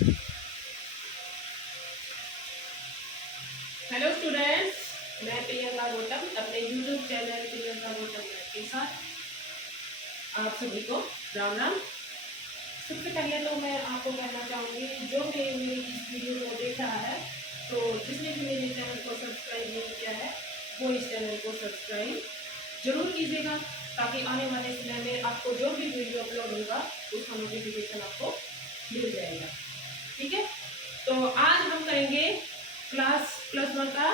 Hello students, मैं प्रियंका गौतम अपने YouTube channel Priyanka Gautam के साथ आप सभी को राम राम। सबसे पहले तो मैं आपको कहना चाहूँगी, जो भी मेरी इस वीडियो को देख रहा है, तो जिसने भी मेरे चैनल को सब्सक्राइब नहीं किया है वो इस चैनल को सब्सक्राइब जरूर कीजिएगा, ताकि आने वाले समय में आपको जो भी वीडियो अपलोड होगा उसका नोटिफिकेशन आपको मिल जाएगा। ठीक है, तो आज हम करेंगे क्लास +1 का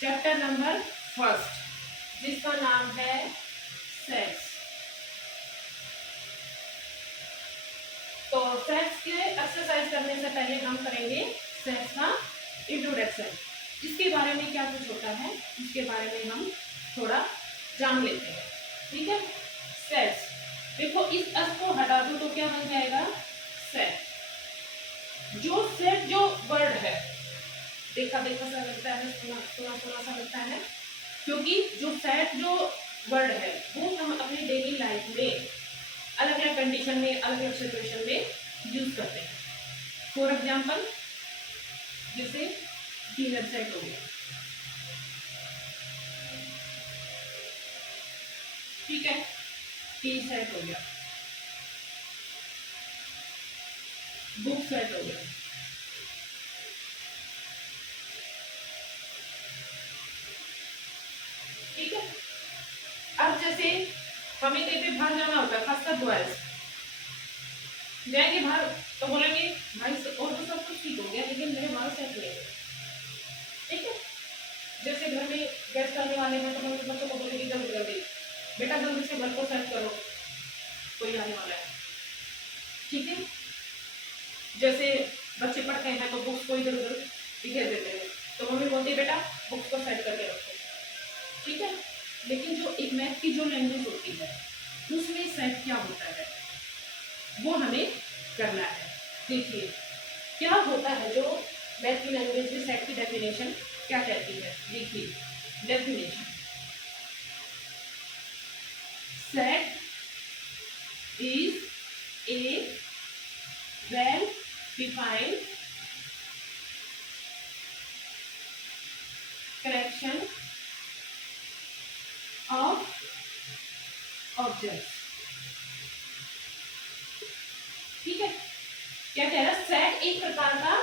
चैप्टर नंबर 1, जिसका नाम है सेट्स। तो सेट्स के एक्सरसाइज करने से पहले हम करेंगे सेट्स का इंट्रोडक्शन। इसके बारे में क्या कुछ होता है, इसके बारे में हम थोड़ा जान लेते हैं। ठीक है, सेट्स देखो, इस अस को हटा दो तो क्या बन जाएगा सेट। जो वर्ड है, देखा सा लगता है, सुना सा लगता है, क्योंकि जो सेट जो वर्ड है वो हम अपनी डेली लाइफ में अलग अलग कंडीशन में, अलग अलग सिचुएशन में यूज करते हैं। फॉर एग्जाम्पल, जैसे डिनर सेट हो गया, ठीक है, टी सेट हो गया, बुक सेट हो गया। ठीक है, अब जैसे हमें कहीं पे बाहर जाना होता है, खासकर बॉयज जाएंगे बाहर तो बोलेंगे भाई और तो सब कुछ ठीक हो गया लेकिन मेरे बाल सेट नहीं है। ठीक है, जैसे घर में गेस्ट आने वाले हैं तो हम बच्चों को बोलेंगे जल्दी जल्दी बेटा जल्दी से घर को सेट करो, कोई आने वाला है। ठीक है, जैसे बच्चे पढ़ते हैं तो बुक्स को इधर उधर बिखेर देते हैं, तो मम्मी बोलती है बेटा बुक्स को सेट करके रखो। ठीक है, लेकिन जो एक मैथ की जो लैंग्वेज होती है उसमें सेट क्या होता है वो हमें करना है। देखिए क्या होता है, जो मैथ की लैंग्वेज में सेट की डेफिनेशन क्या कहती है। देखिए definition, set is a well defined collection of objects. ठीक है, क्या कह रहा है, सेट एक प्रकार का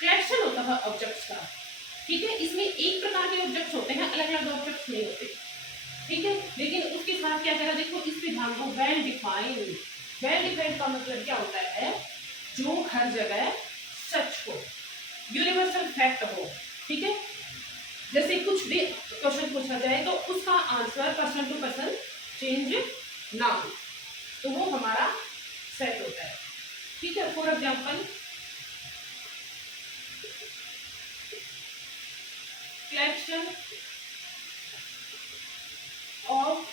कलेक्शन होता है ऑब्जेक्ट्स का। ठीक है, इसमें एक प्रकार के ऑब्जेक्ट्स होते हैं, अलग अलग ऑब्जेक्ट्स नहीं होते। ठीक है, लेकिन उसके साथ क्या कह रहा है, देखो इस पे ध्यान दो, वेल डिफाइंड। वेल डिफाइंड का मतलब क्या होता है, जो हर जगह सच हो, यूनिवर्सल फैक्ट हो। ठीक है, जैसे कुछ भी क्वेश्चन पूछा जाए तो उसका answer person to person change ना हो, तो वो हमारा सेट होता है। ठीक है, for example collection of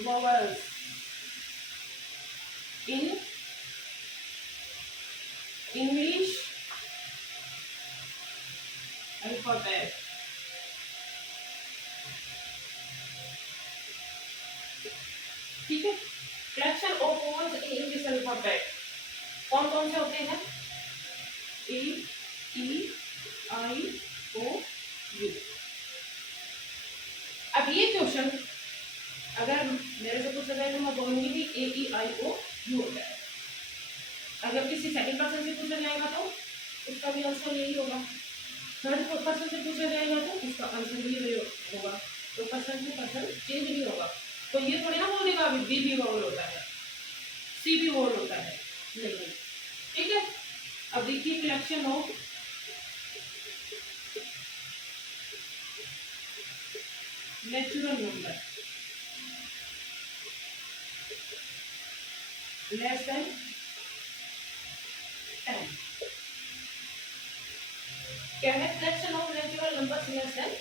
vowels in English alphabet। ठीक है, collection of vowels in English alphabet कौन कौन से होते हैं, ए ई आई ओ यू। अब ये क्वेश्चन अगर मेरे से पूछा जाए तो मैं बोलूंगी कि ए ई आई ओ यू होता है। अगर किसी सेकंड पर्सन से पूछा जाएगा तो उसका भी आंसर यही होगा, थर्ड पर्सन से पूछा जाएगा तो उसका आंसर भी यही होगा, तो पर्सन टू पर्सन चेंज नहीं होगा। तो ये थोड़ी ना बोल देगा अभी बी भी वॉवल होता है, सी भी वॉवल होता है, नहीं। ठीक है, अब देखिए collection of natural number less than 10। क्या है, collection of natural numbers less than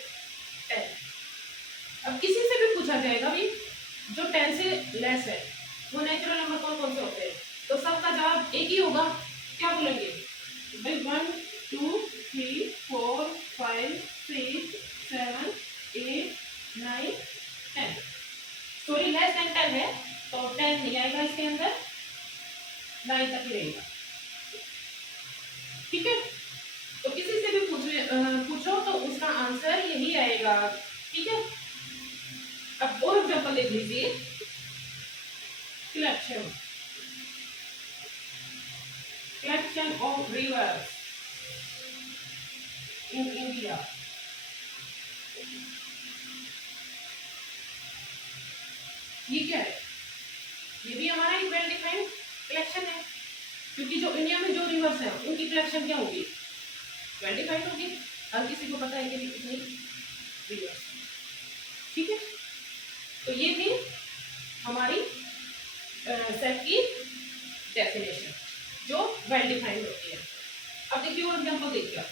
10। अब किसी से भी पूछा जाएगा भी जो 10 से लेस है वो नेचुरल नंबर कौन कौन से होते हैं, तो सबका जवाब एक ही होगा। क्या बोलेंगे भाई, 1 2 3 4 5 6 7 8 9 10। सॉरी, लेस देन 10 है तो 10 नहीं आएगा इसके अंदर, 9 तक ही रहेगा। ठीक है, तो किसी से भी पूछो तो उसका आंसर यही आएगा। ठीक है, अब और एग्जाम्पल देख लीजिए। Collection collection of reverse in India. ये क्या है? ये भी हमारा एक वेल डिफाइंड कलेक्शन है, क्योंकि जो इंडिया में जो रिवर्स है उनकी कलेक्शन क्या होगी? वेल डिफाइंड होगी। हर किसी को पता है कि कितनी रिवर्स। ठीक है, तो ये थी हमारी सेट की डेफिनेशन जो वेल डिफाइंड होती है। अब देखिए और एग्जाम्पल देखिए।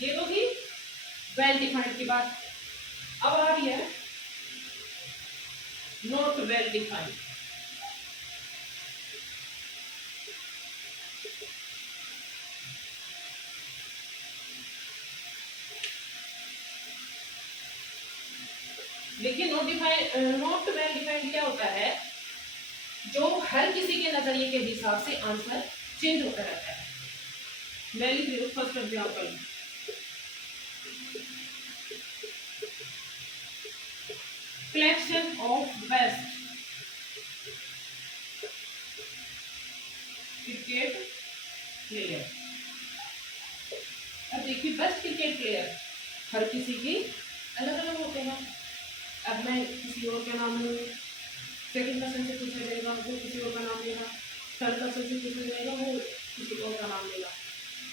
ये तो थी वेल डिफाइंड की बात। अब आ रही है नॉट वेल डिफाइंड। देखिए नॉट वेल डिफाइंड क्या होता है? जो हर किसी के नजरिए के हिसाब से आंसर चेंज होता रहता है। मैं लिख रही हूँ first example. Collection of best cricket player. अब देखिए बेस्ट क्रिकेट प्लेयर हर किसी की अलग अलग होते हैं। अब मैं किसी और का नाम लूँ, सेकंड पर्सन से पूछा जाएगा वो किसी और का नाम लेगा, थर्ड पर्सन से पूछा जाएगा वो किसी और का नाम लेगा।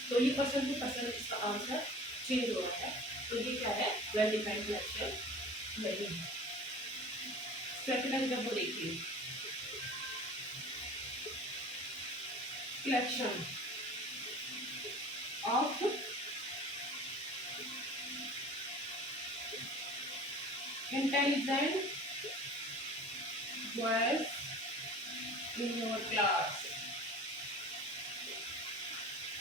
तो ये पर्सन टू पर्सन इसका आंसर चेंज हो रहा है। तो ये क्या है? वेल डिफाइंड कलेक्शन नहीं है। सेकंड एग्जाम्पल देखिए। Collection of intelligent boys in your class.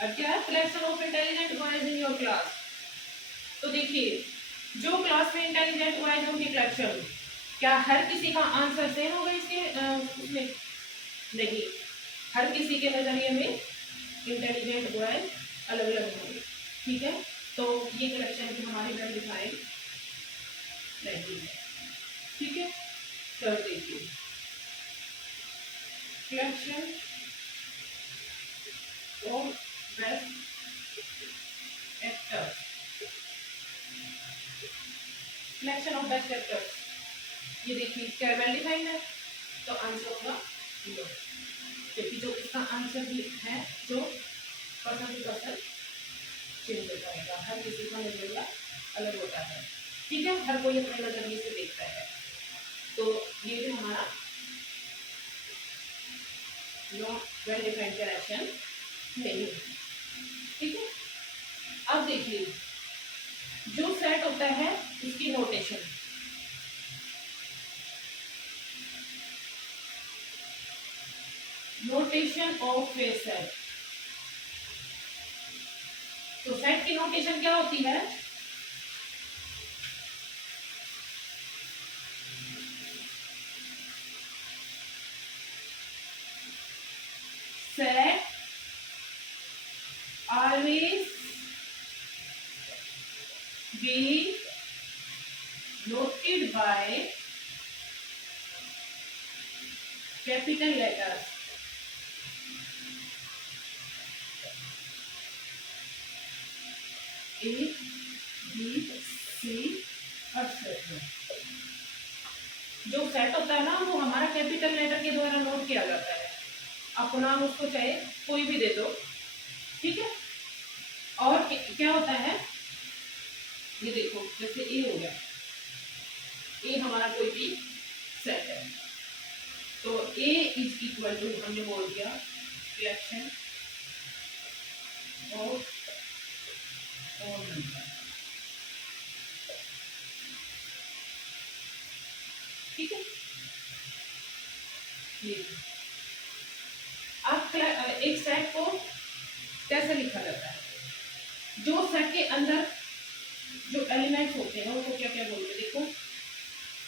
अब क्या है? Collection of intelligent boys in your class. तो देखिए जो क्लास में इंटेलिजेंट बॉयज है उनकी कलेक्शन, क्या हर किसी का आंसर सेम होगा इसके उसमें? नहीं, हर किसी के नजरिए में इंटेलिजेंट बॉयज अलग अलग होंगे। ठीक है, तो ये कलेक्शन भी हमारी वेल डिफाइंड नहीं है। ठीक है, थर्ड देखिए। Collection of best actors. Collection of best actors, ये देखिए क्या वेल डिफाइंड है? तो आंसर होगा नो, क्योंकि जो इसका आंसर भी है जो पर्सन टू पर्सन चेंज होता रहेगा। हर किसी का नजरिया अलग होता है। ठीक है, हर कोई अपने नजरिए से देखता है। तो ये भी हमारा नो वेल डिफाइंड कलेक्शन नहीं है। ठीक है, अब देखिए जो सेट होता है उसकी notation. Notation of A set. तो सेट की नोटेशन क्या होती है? Set always be noted by capital letters. A, B, C और सेट। जो सेट होता है ना वो हमारा कैपिटल लेटर के द्वारा नोट किया जाता है। आप नाम उसको चाहे कोई भी दे दो। ठीक है, और क्या होता है? ये देखो जैसे ए हो गया, ए हमारा कोई भी सेट है, तो ए इज इक्वल टू हमने बोल दिया कलेक्शन ऑफ ऑल नंबर। ठीक है, ये आप एक सेट को कैसे लिखा जाता है? जो सेट के अंदर जो एलिमेंट्स होते हैं उनको क्या क्या बोलते हैं? देखो,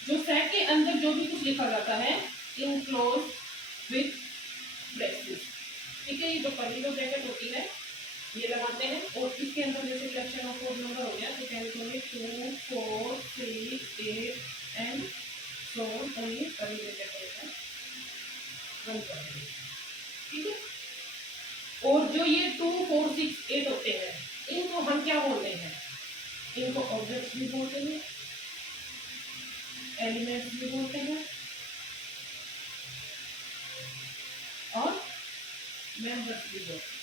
जो सेट के अंदर जो भी कुछ लिखा जाता है इनक्लोज विथ ब्रेसेस, ठीक है। ये जो कर्ली जो ब्रैकेट होती है ये लगाते हैं, और इसके अंदर जैसे कलेक्शन ऑफ कोड नंबर हो गया तो क्या लिखोगे 2 4 3 8 एंड सो ऑन, ये कर्ली ब्रैकेट होता है बंद कर देंगे, ठीक है। और जो ये 2 4 6 8 होते हैं इनको हम क्या बोलते हैं? इनको ऑब्जेक्ट्स भी बोलते हैं, एलिमेंट्स भी बोलते हैं और मेंबर्स भी बोलते हैं,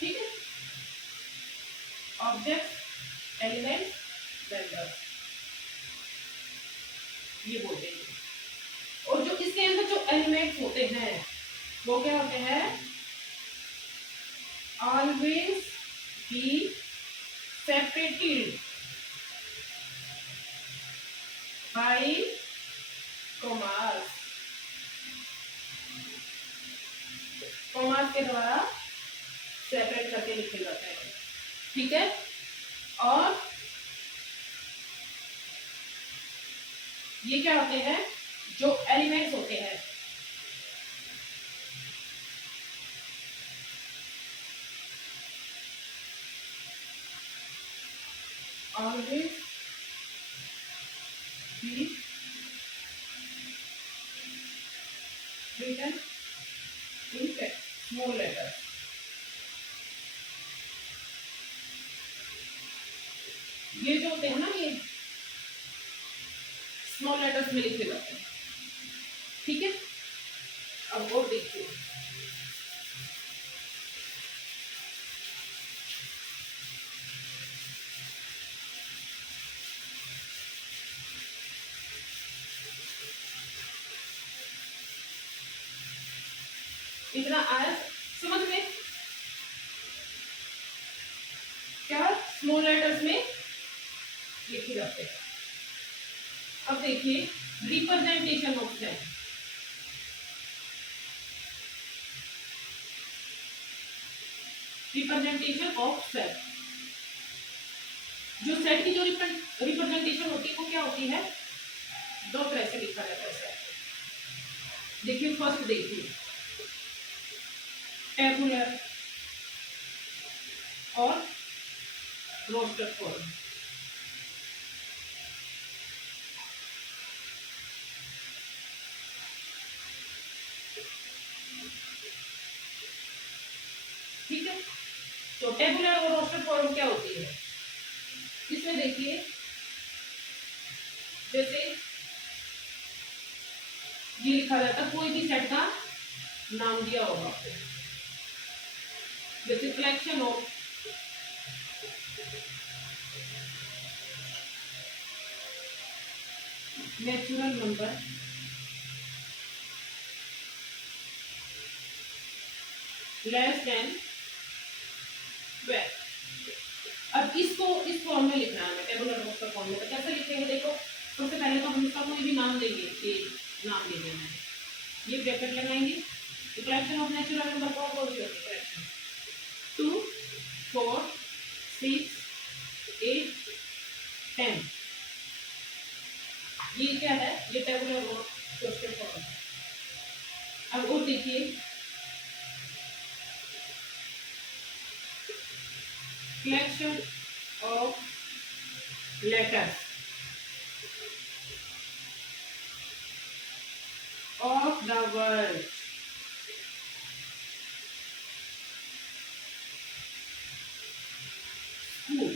ठीक है। ऑब्जेक्ट, एलिमेंट, मेंबर्स, ये बोलते हैं। और जो इसके अंदर जो एलिमेंट्स होते हैं वो क्या होते हैं? Always be separated by commas, commas के द्वारा सेपरेट करके लिखे जाते हैं, ठीक है। और ये क्या होते हैं? जो एलिमेंट्स होते हैं always be written in small letters, ये जो होते हैं ना ये स्मॉल लेटर्स में लिखे जाते हैं, ठीक है। अब और देखिए, इतना आया समझ में? क्या स्मॉल लेटर्स में लिखे जाते हैं। अब देखिए representation of set, representation of set, जो सेट की जो रिप्रेजेंटेशन होती है वो क्या होती है? दो तरह से लिखा जाता है सेट। देखिए फर्स्ट देखिए टेबुलर और रोस्टर फॉर्म, ठीक है। तो टेबुलर और रोस्टर फॉर्म क्या होती है? इसमें देखिए जैसे ये लिखा जाता है, कोई भी सेट का नाम दिया होगा आपको, जैसे collection of natural number less then 12। अब इसको इस फॉर्म में लिखना है, टेबुलर रोस्टर फॉर्म में। तो कैसे लिखेंगे? देखो सबसे पहले तो हम इसका कोई भी नाम देंगे, ये नाम दे देना है, ये ब्रैकेट लगाएंगे। तो कलेक्शन ऑफ नेचुरल नंबर कौन कौन सी होती है? कलेक्शन 2 4 6 8 10, ये क्या है? ये टेबुलर रोस्टर फॉर्म है। अब और देखिए collection of letters of the word school,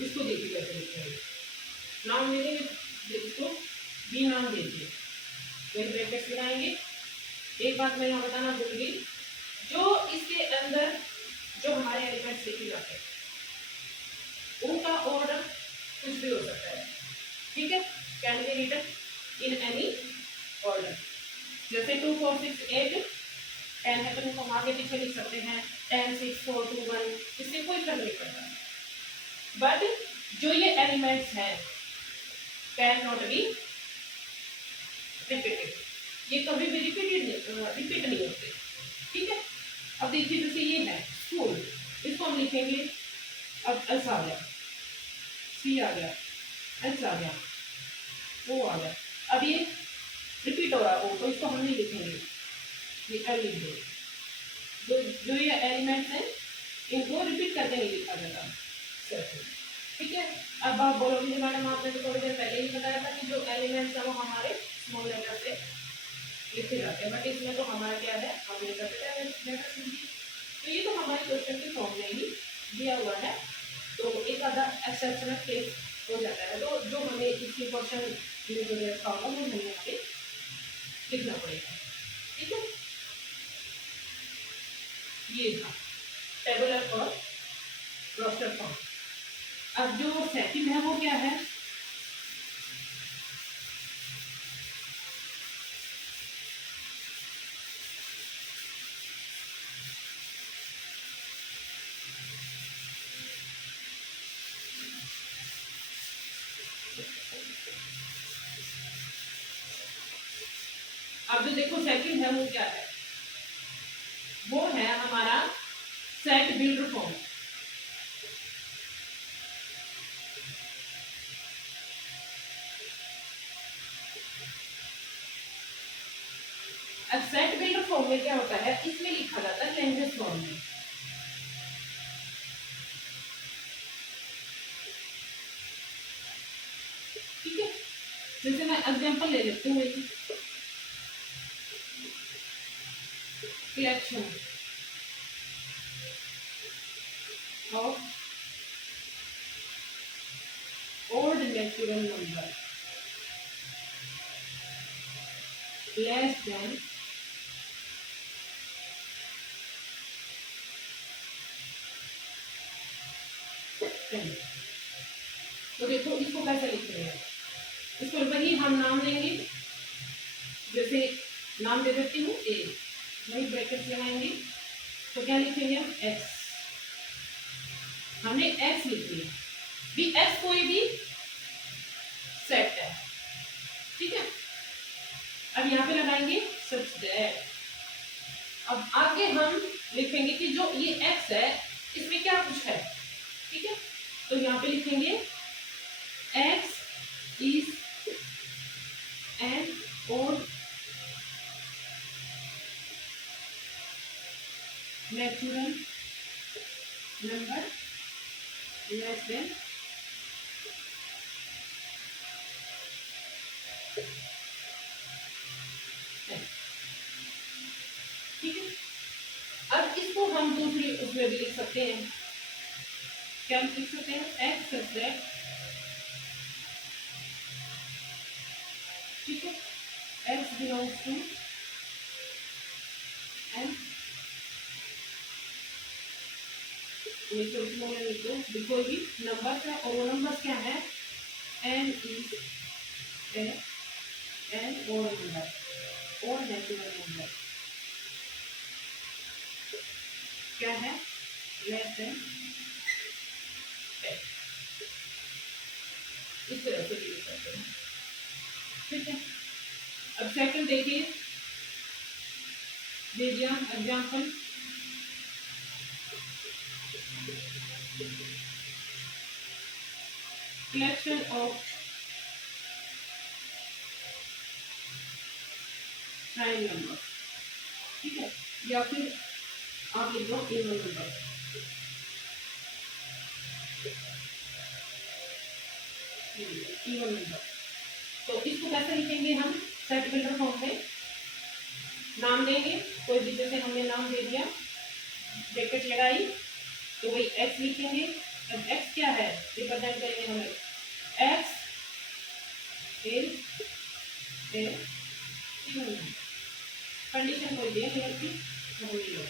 इसको देखिए कैसे लिखते हैं। नाम दे देंगे, इसको बी नाम दीजिए, फिर ब्रैकेट्स लगाएंगे। एक बात मैं यहाँ बताना भूल गई, जो इसके अंदर जो हमारे एलिमेंट्स लिखे जाते हैं उनका ऑर्डर कुछ भी हो सकता है, ठीक है। Can be written in any order, जैसे 2 4 6 8 10 है तो हम आगे पीछे लिख सकते हैं 10 6 4 2 1, इससे कोई फर्क नहीं पड़ता। बट जो ये एलिमेंट्स हैं कैन नॉट बी रिपीटेड, ये कभी भी रिपीट नहीं होते। ठीक है, अब देखिए जैसे ये है स्कूल, इसको हम लिखेंगे, अब एस आ गया, सी आ गया, एच आ गया, ओ आ गया, अब ये रिपीट हो रहा है ओ, तो इसको हम नहीं लिखेंगे, ये एल लिख दो। जो जो ये एलिमेंट्स हैं इनको रिपीट करके नहीं लिखा जाता सर्कल। ठीक है, अब आप बोलोगे मैडम आपने तो थोड़ी देर पहले ही बताया था कि जो एलिमेंट्स हैं वो हमारे स्मॉल लेटर से लिखे जाते हैं, बट इसमें तो हमारा क्या है, हम ये कैपिटल लेटर से लिखिए। तो ये तो हमारे क्वेश्चन के फॉर्म में ही दिया हुआ है, तो एक आधा एक्सेप्शनल केस हो जाता है, तो जो हमें इसके क्वेश्चन में जो रखा होगा वो हमें यहाँ पे लिखना पड़ेगा। ठीक है, ये था टेबुलर और रोस्टर फॉर्म। अब जो सेकंड है वो क्या है, अब जो देखो सेकंड है वो क्या है, वो है हमारा सेट बिल्डर फॉर्म। अब सेट बिल्डर फॉर्म में क्या होता है, इसमें लिखा जाता है लैंग्वेज फॉर्म में। ठीक है, जैसे मैं एग्जांपल ले लेती हूँ, collection of odd natural number less than 10। तो देखो इसको कैसे लिख रहे हैं, इसको वही हम नाम लेंगे, जैसे नाम दे देती हूँ ए, वही ब्रैकेट लगाएंगे, तो क्या लिखेंगे हम एक्स, हमने एक्स लिख दिया, भी एक्स कोई भी सेट है। ठीक है, अब यहाँ पे लगाएंगे सच दैट। अब आगे हम लिखेंगे कि जो ये एक्स है इसमें क्या कुछ है। ठीक है, तो यहाँ पे लिखेंगे x is an odd natural number less than 10। ठीक है, अब इसको हम दूसरी उसमें भी लिख सकते हैं, क्या लिख सकते हैं, एक्स सच दैट। ठीक है, एक्स बिलोंग्स टू एन, कोई भी नंबर है और वो नंबर क्या है, एन इज एन और नंबर और नेचुरल नंबर क्या है, लेस देन 10। इस तरह से भी लिख सकते हैं। ठीक है, अब सेकंड देखिए, दे दिया example, collection of prime numbers। ठीक है, या फिर आप लिख दो इवन नंबर, इवन नंबर। तो इसको कैसे लिखेंगे हम, सेट बिल्डर फॉर्म में नाम देंगे, कोई भी, जैसे हमने नाम दे दिया, ब्रैकेट लगाई, तो वही एक्स लिखेंगे। अब एक्स क्या है, रिप्रेजेंट करेंगे हमें, एक्स इज कंडीशन कोई दे की वही है।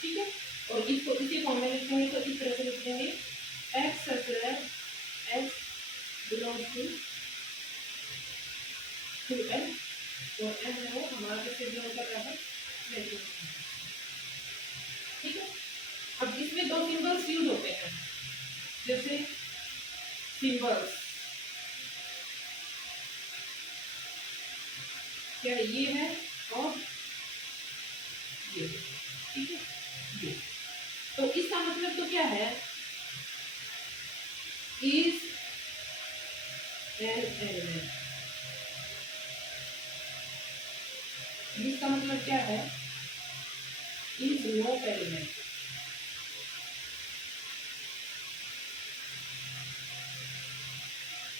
ठीक है, और इसको इसी फॉर्म में लिखेंगे, तो इस तरह से लिखेंगे x x belongs to n, और एन है वो हमारा किससे बिलोंग कर रहा है, ठीक है। अब इसमें दो सिंबल्स यूज होते हैं, जैसे सिंबल्स क्या है, ये है और ये, ठीक है ये। तो इसका मतलब तो क्या है, इज एन एलिमेंट। इसका मतलब क्या है, इज नॉट एलिमेंट।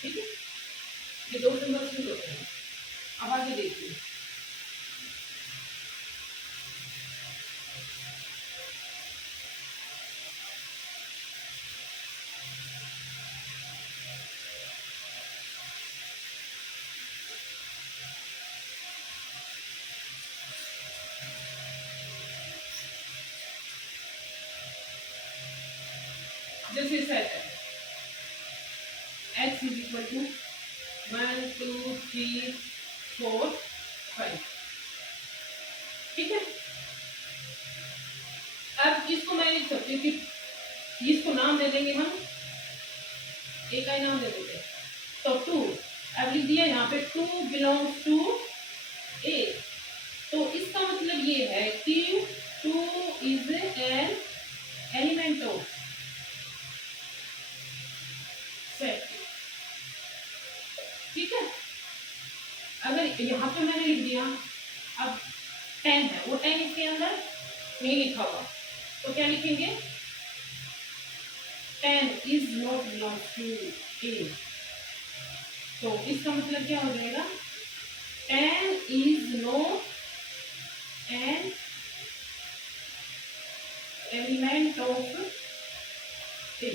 ठीक है, ये दो सिंबल्स यूज होते हैं। अब आगे देखिए, जैसे सेट है x इज इक्वल टू 1 2 3 4 5, ठीक है। अब इसको मैं लिख सकती हूँ कि इसको नाम दे देंगे हम, एक का ही नाम दे देते हैं, तो 2। अब लिख दिया यहाँ पे 2 बिलोंग्स टू ए। तो इसका मतलब ये है कि 2 is an element of set, ठीक है। अगर यहाँ पे मैंने लिख दिया, अब 10 है, वो 10 इसके अंदर नहीं लिखा हुआ, तो क्या लिखेंगे, 10 is not belongs to A. तो इसका मतलब क्या हो जाएगा, 10 is not an element of A.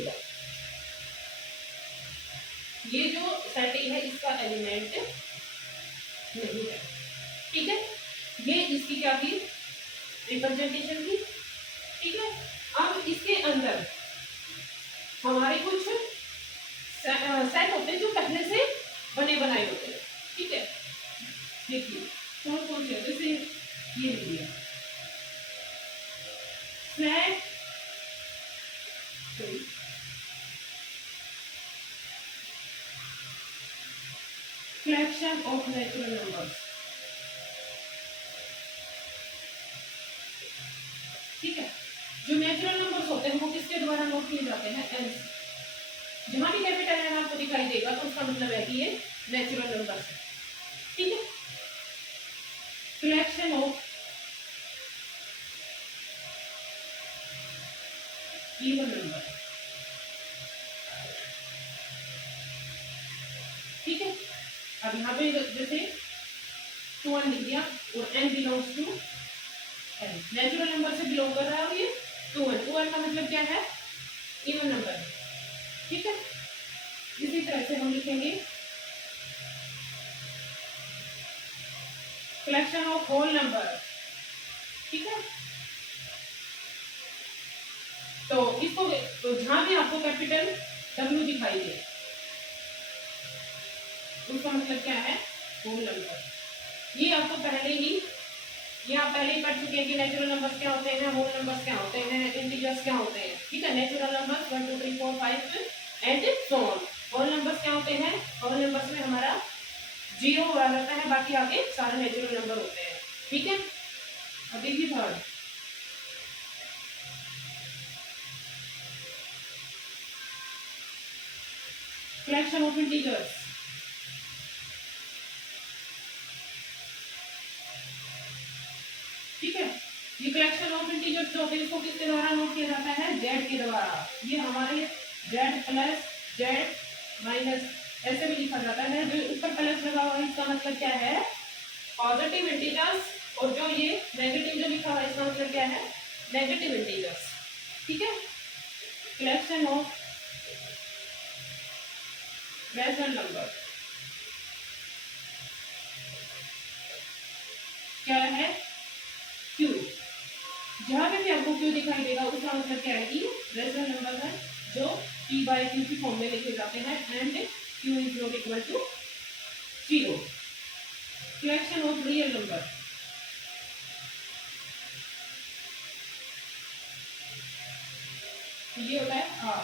ये जो सेट ए है इसका एलिमेंट नहीं है, ठीक है। ये इसकी क्या थी, रिप्रेजेंटेशन थी, ठीक है। अब इसके अंदर हमारे कुछ सेट होते हैं जो पहले से बने बनाए होते हैं, ठीक है। देखिए कौन कौन से, जैसे ये लिखिए set collection of natural numbers, ठीक है। जो नेचुरल नंबर्स होते हैं वो किसके द्वारा नोट किए जाते हैं, एन से। जहां भी कैपिटल एन आपको दिखाई देगा तो उसका मतलब है कि ये नेचुरल नंबर्स है, ठीक है। कलेक्शन ऑफ इवन नंबर, ठीक है। अब यहाँ पे जैसे 2 लिख दिया और n belongs to n, natural number से बिलोंग कर रहा है और ये 2n का मतलब क्या है, इवन नंबर है, ठीक है। इसी तरह से हम लिखेंगे कलेक्शन ऑफ होल नंबर, ठीक है। तो इसको तो जहां भी आपको कैपिटल W दिखाई दे उसका मतलब क्या है, होल नंबर। ये आपको पहले ही, ये आप पहले ही पढ़ चुके हैं कि नेचुरल नंबर्स क्या होते हैं, होल नंबर्स क्या होते हैं, इंटीजर्स क्या होते हैं, ठीक है। Natural numbers 1 2 3 4 5 and so on. Whole numbers क्या होते हैं, होल नंबर्स में हमारा 0 आ जाता है, बाकी आगे सारे नेचुरल नंबर होते हैं, ठीक है। अब देखिए थर्ड, कलेक्शन ऑफ इंटीजर्स, ठीक है। ये कलेक्शन ऑफ इंटीजर्स जो होते हैं इसको किसके द्वारा नोट किया जाता है, जेड के द्वारा। ये हमारे जेड प्लस जेड माइनस ऐसे भी लिखा जाता है। जो ऊपर प्लस लगा हुआ है इसका मतलब क्या है, पॉजिटिव इंटीजर्स, और जो ये नेगेटिव जो लिखा हुआ है इसका मतलब क्या है, नेगेटिव इंटीजर्स, ठीक है। कलेक्शन ऑफ रेशनल नंबर क्या है, क्यू। जहां पे भी आपको क्यू दिखाई देगा उसका मतलब क्या है कि रेशनल नंबर है जो p बाय क्यू की फॉर्म में लिखे जाते हैं, and q is not equal to 0। Collection of real number, ये होता है r।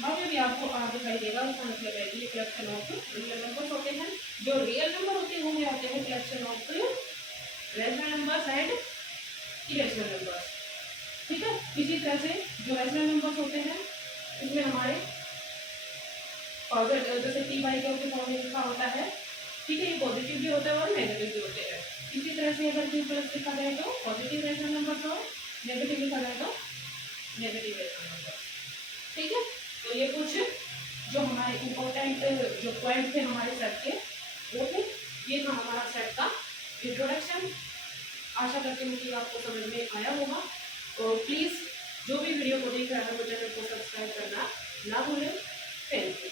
बाद में भी आपको आर दिखाई देगा, उसका मतलब है कि ये कलेक्शन ऑफ रियल नंबर्स होते हैं। जो रियल नंबर होते हैं वो में आते हैं collection of rational numbers and irrational numbers. ठीक है, इसी तरह से जो रैशनल नंबर्स होते हैं इसमें हमारे पॉजिटिव, जैसे टी बाई के फॉर्म में लिखा होता है, ठीक है, ये पॉजिटिव भी होते हैं और नेगेटिव भी होते हैं। इसी तरह से अगर क्यू प्लस लिखा जाए तो पॉजिटिव रैशनल नंबर्स और नेगेटिव लिखा जाए तो नेगेटिव रैशनल नंबर्स। ठीक है, तो ये कुछ जो हमारे इम्पोर्टेंट जो पॉइंट थे हमारे सेट के वो थे। ये था हमारा सेट का इंट्रोडक्शन। आशा करती हूँ कि आपको समझ में आया होगा। और प्लीज़ जो भी वीडियो को देख रहा है वो चैनल को सब्सक्राइब करना ना भूलें। Thank you.